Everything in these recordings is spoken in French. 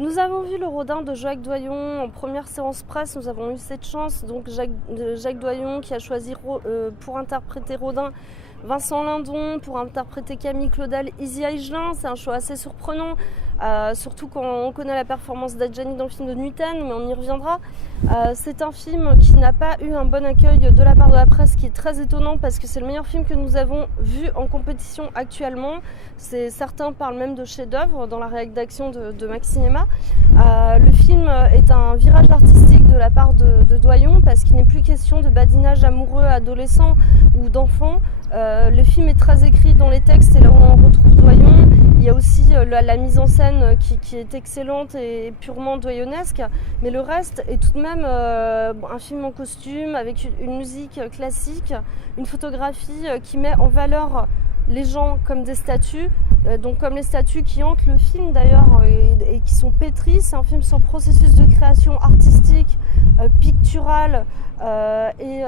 Nous avons vu le Rodin de Jacques Doyon en première séance presse. Nous avons eu cette chance. Donc Jacques Doyon qui a choisi pour interpréter Rodin Vincent Lindon, pour interpréter Camille Claudel, Izzy Aigelin. C'est un choix assez surprenant, surtout quand on connaît la performance d'Adjani dans le film de Nuiten, mais on y reviendra. C'est un film qui n'a pas eu un bon accueil de la part de la presse, qui est très étonnant parce que c'est le meilleur film que nous avons vu en compétition actuellement. Certains parlent même de chef-d'œuvre dans la rédaction de Max Cinéma. Le film est un virage artistique de la part de Doyon parce qu'il n'est plus question de badinage amoureux adolescent ou d'enfant. Le film est très écrit dans les textes, et là où on retrouve Doyon. Il y a aussi la mise en scène qui est excellente et purement doyonesque, mais le reste est tout de même un film en costume avec une musique classique, une photographie qui met en valeur les gens comme des statues, donc comme les statues qui hantent le film d'ailleurs et qui sont pétries. C'est un film sur le processus de création artistique, picturale et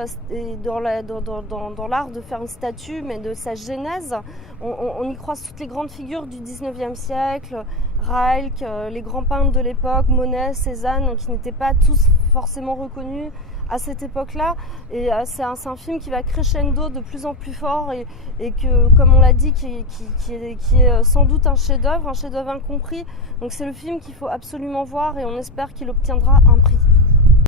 dans l'art de faire une statue, mais de sa genèse. On y croise toutes les grandes figures du 19e siècle, Rilke, les grands peintres de l'époque, Monet, Cézanne, qui n'étaient pas tous forcément reconnus à cette époque-là, et c'est un film qui va crescendo de plus en plus fort et que, comme on l'a dit, qui est sans doute un chef-d'œuvre incompris. Donc c'est le film qu'il faut absolument voir et on espère qu'il obtiendra un prix.